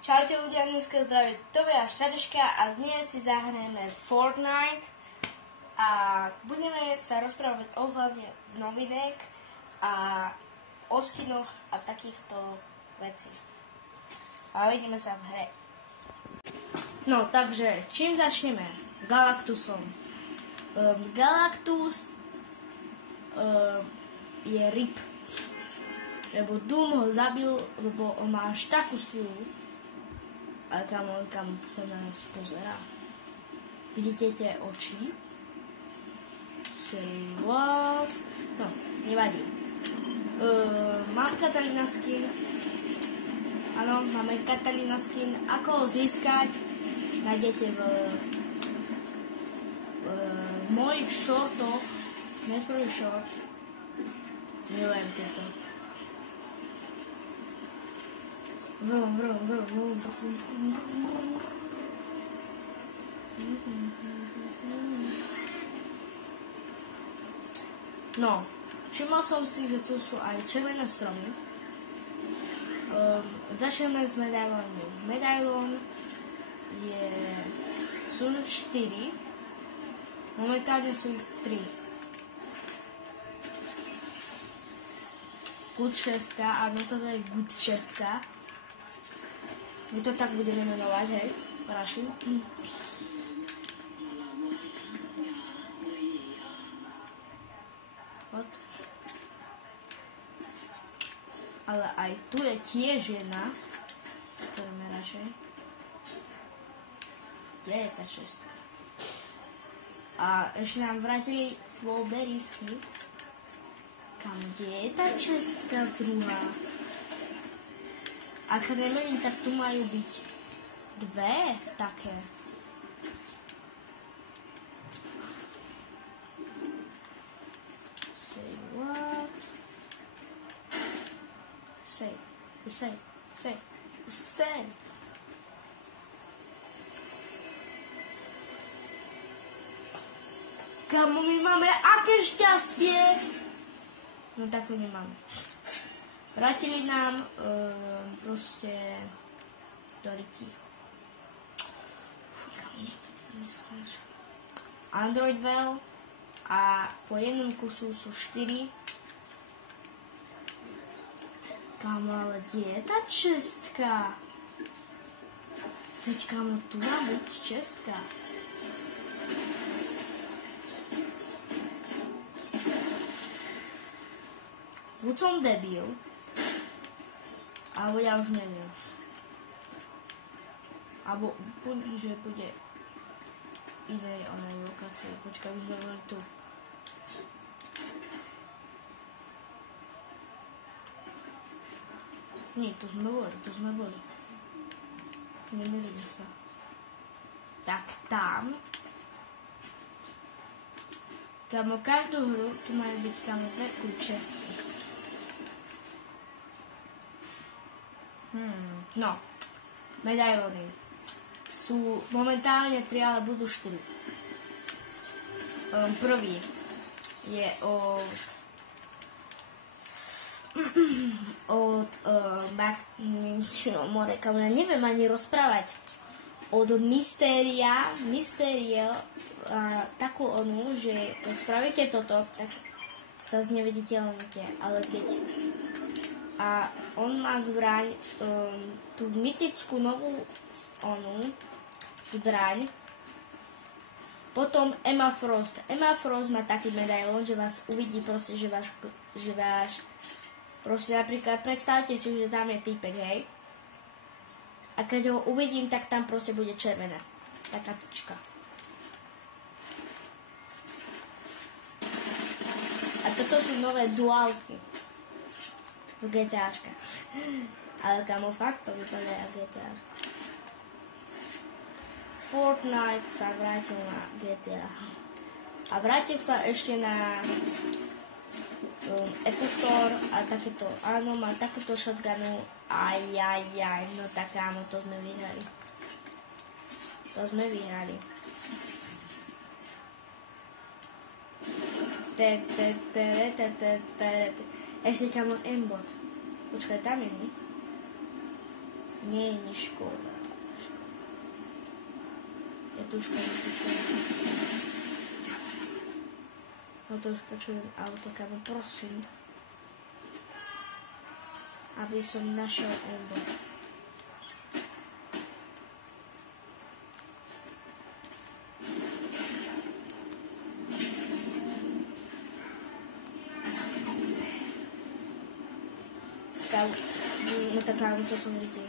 Čaute ľudia, dneska zdraví Tobia Štadeška a dnes si zahrajeme Fortnite a budeme sa rozprávať ohľadne noviniek a o skinoch a takýchto vecí. A vidíme sa v hre. No, takže, čím začneme? Galactusom. Galactus je ryb. Lebo Doom ho zabil, lebo on má až takú silu. A kam sa na nás pozerá. Vidíte tie oči? Say what? No, nevadí. Mám Katalina skin. Áno, máme Katalina skin. Ako ho získať? Nájdete v mojich shortoch. Prvý short. Milujem tieto. No, všimol som si, že tu sú aj červené stromy. Začneme s medailónmi. Medailón sú 4. Momentálne sú ich 3. Good 6, áno, toto je good 6. My to tak budeme menovať, hej, Rašu. Ale aj tu je tiež jedna, ktorá je radšej. Kde je tá šestka? A ešte nám vrátili flowberriesky. Kde je tá šestka druhá? Ak sa nemením, tak tu majú byť 2 také. Say what? Say. Kamo, my máme aké šťastie! No tak to nemáme. Vrátili nám proste do ryti. Android Well a po jednom kursu sú 4. Kamo, ale kde je tá čestka? Veď kamo, tu má byť čestka. Buď som debil, alebo ja už neviem. Alebo že bude inej onej lokácie. Počkaj, my sme boli tu. Nie, tu sme boli. Nevidíme sa. Tak tam. Kamo, každú hru tu majú byť kamo 2 čestky. No, medailóny sú momentálne 3, ale budú 4. Prvý je od ja neviem ani rozprávať, od Mysteriel, takú onu, že keď spravíte toto, tak sa zneviditeľníte, ale keď a on má zbraň, tú mytickú novú zbraň. Potom Emma Frost. Emma Frost má taký medailón, že vás uvidí proste, že váš proste napríklad predstavte si, že tam je týpek, hej. A keď ho uvidím, tak tam proste bude červená. Taká tyčka. A toto sú nové duálky. Z GTAčka. Ale kamo, fakt to vypadá ako GTAčka. Fortnite sa vrátil na GTA. A vrátil sa ešte na Apple Store a takéto, áno, má takéto shotgunu. Ajajaj, no tak kámo, to sme vyhrali. Ešte kamo aimbot. Počkaj, tam je, nie? Nie je mi škoda. Ja tu už počujem auto, kamo, prosím. Aby som našiel aimbot. No tak kámo, to som videl.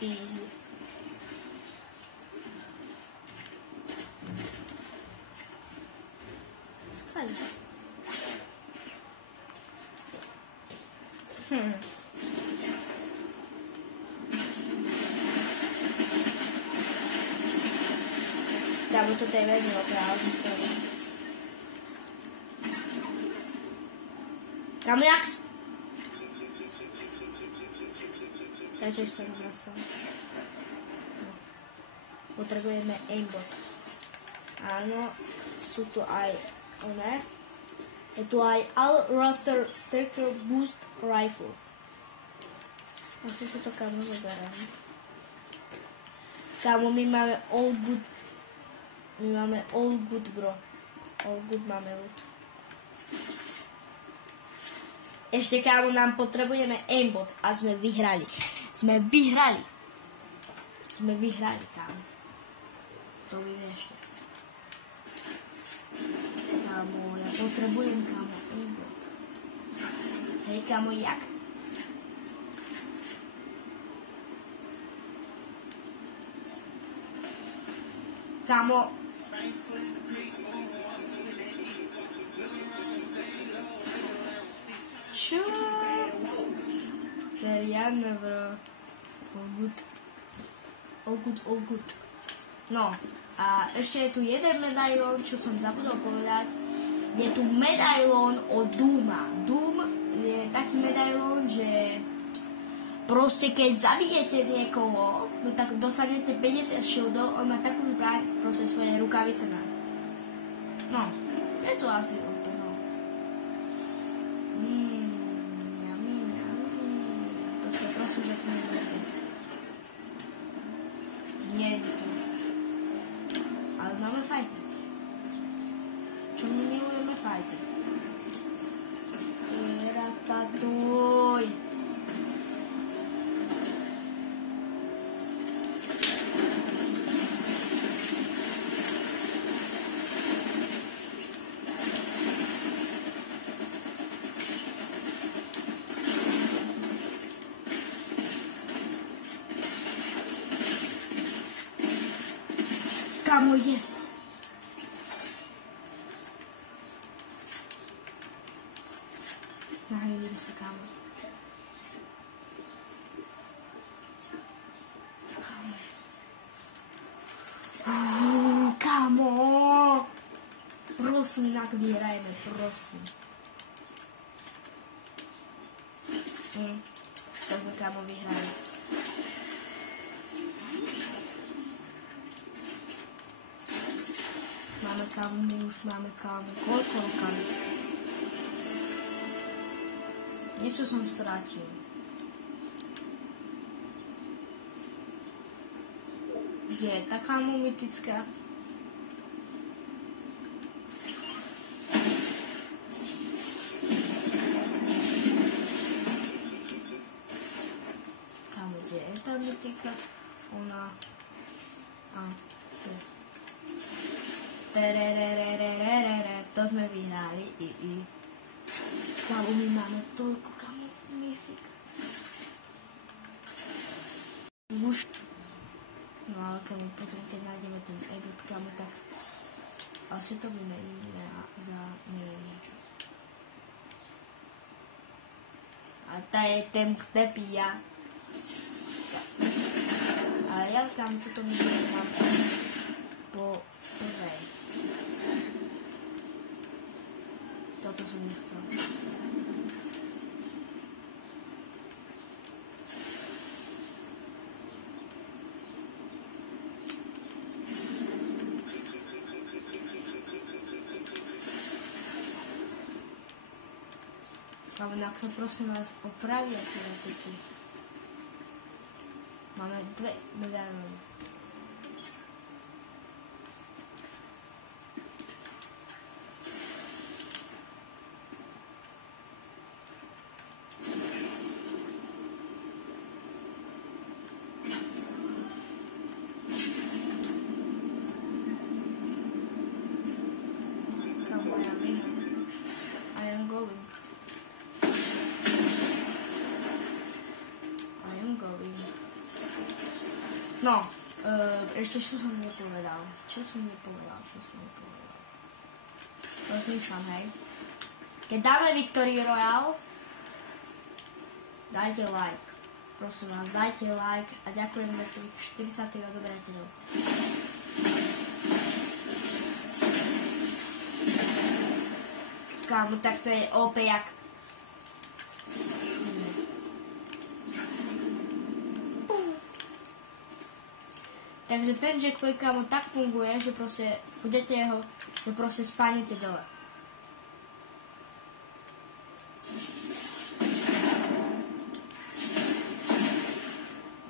Easy. Skali. Kámo, toto je veľmi oprávne, sorry. Kámo, jak... Prečo sme nastavili? Potrebujeme aimbot. Áno, sú tu aj one. Je tu aj All Roster Striker Boost Rifle. Asi si to kámo zoberám. Kámo, my máme all good. My máme all good, bro. All good máme loot. Ešte kámo, nám potrebujeme aimbot a sme vyhrali. Sme vyhrali, kámo. To vím ešte. Kámo, ja potrebujem, kámo, aimbot. Hej, kámo, jak? Kámo. Čo? To je riadne, bro. All good. No, a ešte je tu jeden medailón, čo som zabudol povedať. Je tu medailón od Dooma. Doom je taký medailón, že proste keď zabijete niekoho, no tak dostanete 50 shieldov, on má takú zbraň, proste svoje rukavice má. No, je to asi o to, no. Počkaj, prosím, že to nebude. Nie je tu. Ale máme fighter. Čo my milujeme fighter? Ratatuj. Kámo, yes. Nahýlim sa, kámo. Kámo. Prosím, inak vyhrajeme, prosím. To sme, kámo, vyhrali. Máme kámo, koľko rukavic? Niečo som strátil. Kde je tá kámo mytická? Kámo, kde je tá mytická? Ona... A, tu. To sme vyhrali. Kámo, my máme toľko, kámo, myfik. Už. No ale kámo, potom keď nájdeme ten aimbot, kámo, tak asi to vymeníme za neviem niečo. A tá je ten chtepia. Ale ja tam toto mi mám po prvej. Toto som nechcel. Kámo, na to prosím vás opravia tie rakety. Máme 2 medaily. No, ešte čo som nepovedal. Rozmýšľam, hej. Keď dáme Victory Royale, dajte like. Prosím vás, dajte like a ďakujem za tých 40 odobrateľov. Kámo, tak to je OP jak... Takže ten jackpack, kámo, tak funguje, že proste budete ho, že proste spadnete dole.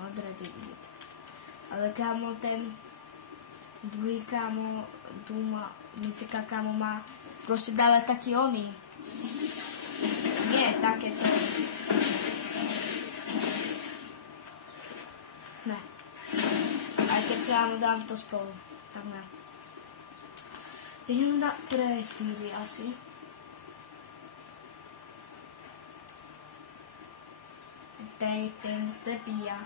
Odredy idiot. Ale kámo, ten druhý kámo, Duma, mytika kámo má proste dávať taký oný. Nie, takéto. Ne. Aj keď kámo dám to spolu, tak ne. Idem na pre chvíli asi. Ten pija.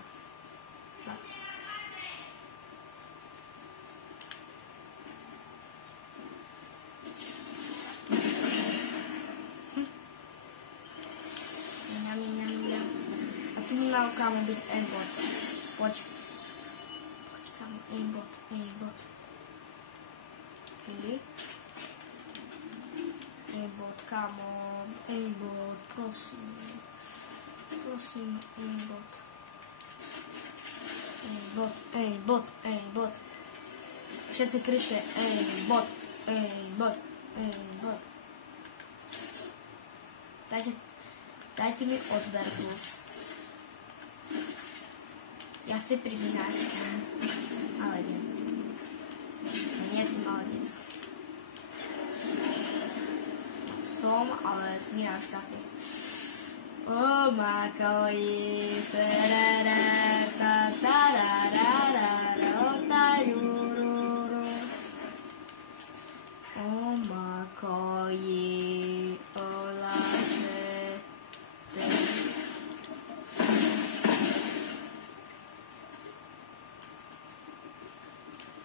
A tu mi mal kámo byť aimbot. Poď kámo, aimbot. Chvíli. Aimbot, kámo, aimbot, prosím, aimbot. Všetci kričte, aimbot. Dajte mi odber plus. Ja chcem pribínať, ale nie. Ja nie som malé decko. Som, ale nie až také. Oh my god, oh my god, hola se te.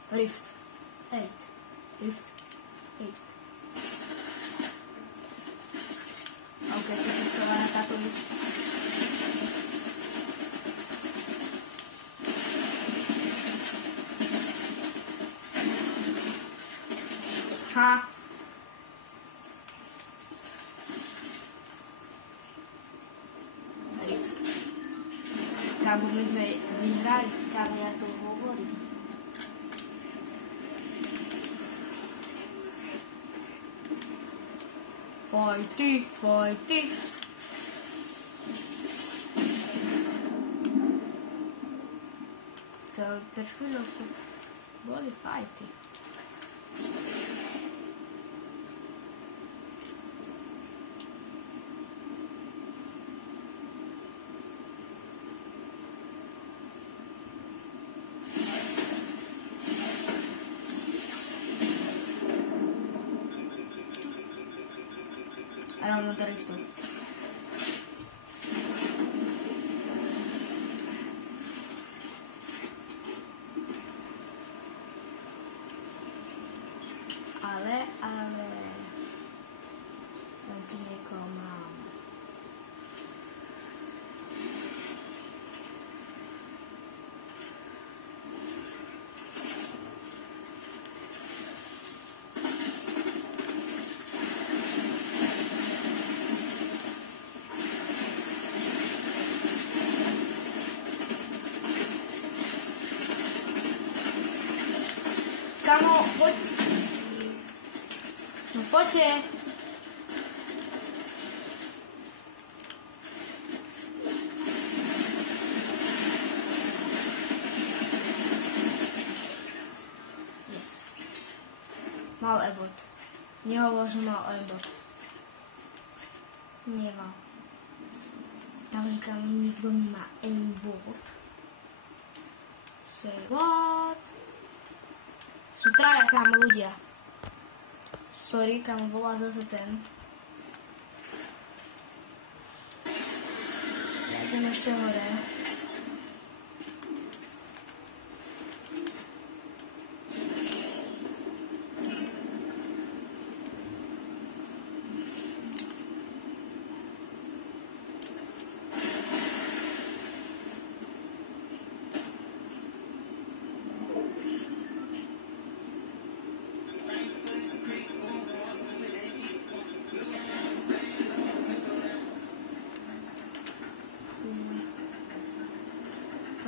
Rift 8. Ok, to som chcela na táto. Ha! Rift. Kámo, my sme vyhrali, kámo, ja to hovorím. Fajty. Per chvíľu boli fajty. Rovno do riftu. Ale... Len tu niekoho mám. Kamo, poď. No poďte. Mal aimbot. Nehovor, že mal aimbot. Nemal. Takže kámo, nikto nemá aimbot. Say what? Sú traja, kámo, ľudia. Sorry, kámo, bola zase ten. Ja idem ešte hore.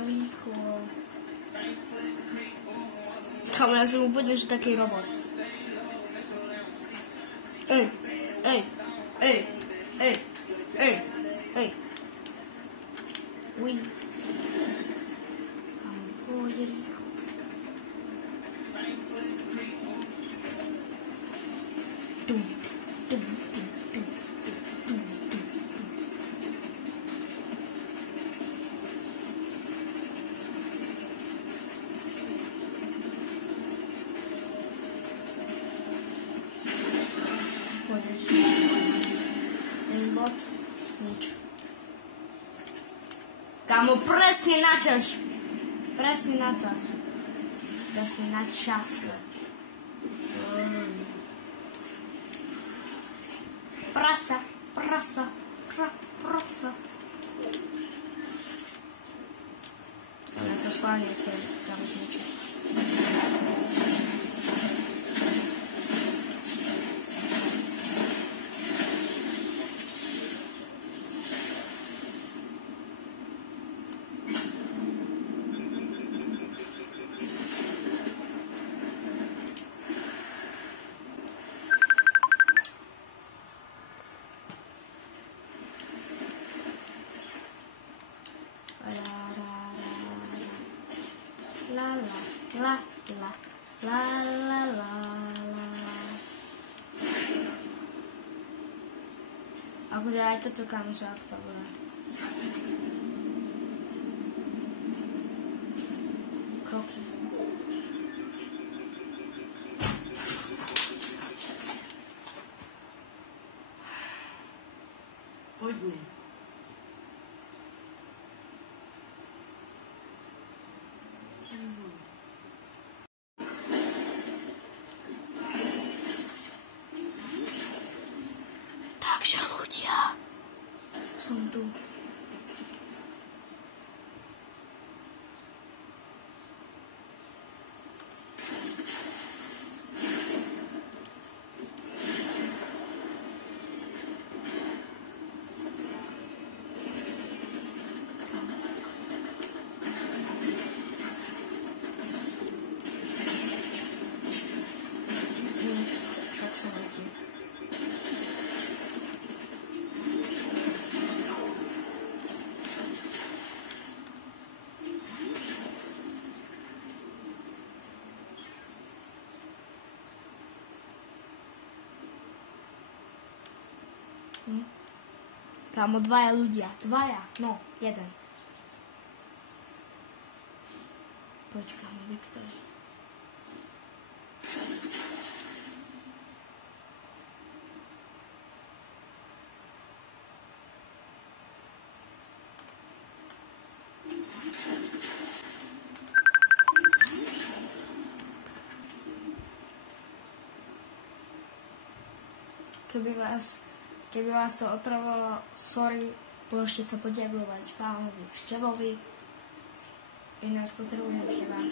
Rýchlo. Kámo, ja som úplne že taký robot. Ej, ej, ej, ej, ej, ej. Uj. Kámo, pôjde rýchlo. Tum, tum, tum, tum, tum, tum. Aimbot, nič. Kámo, presne na čas. Presne na čas. Presne na čas. Prasa, prasa, prasa. Ale to schválne, to je tam zničí. La la la la la la la. Akože aj toto kámo sa aktivuje. Kroky. Poďme. Takže ľudia, som tu. Tak som letí. Kámo, dvaja ľudia. Dvaja. No, jeden. Počkáme, Viktor. Keby vás to otravilo, sorry, môžete sa poďakovať pánovi Števovi. Ináč potrebujem Števa,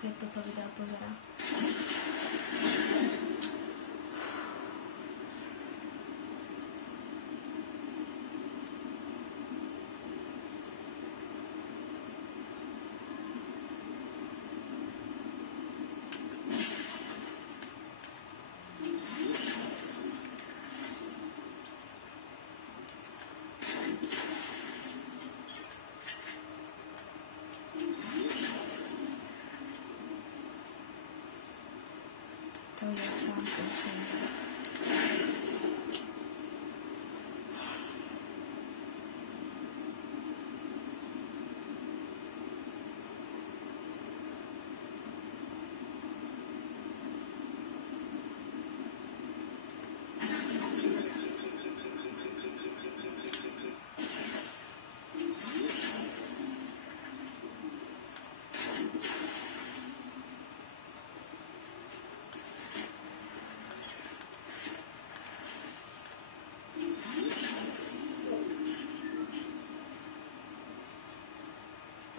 keď toto video pozerá. To je tam ten som.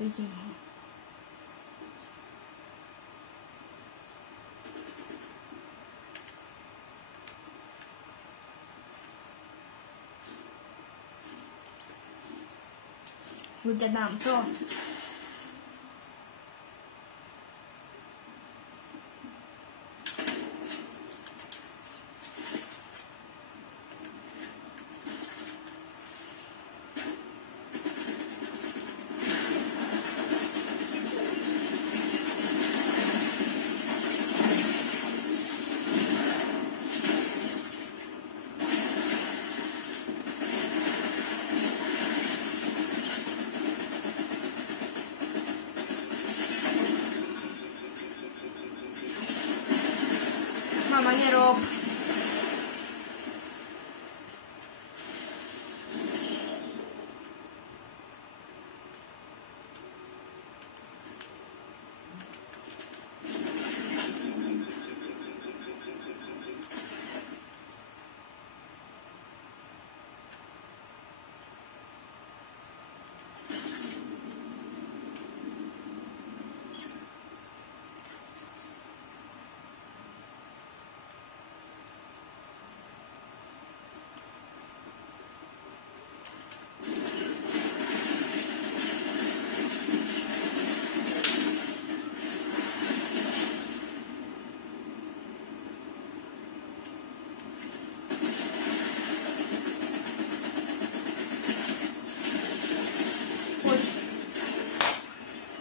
Vidím ho. Ľudia, dám to. Mama, nerob.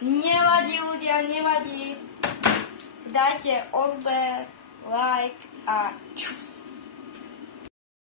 Nevadí, ľudia, nevadí. Dajte odber, like a čus.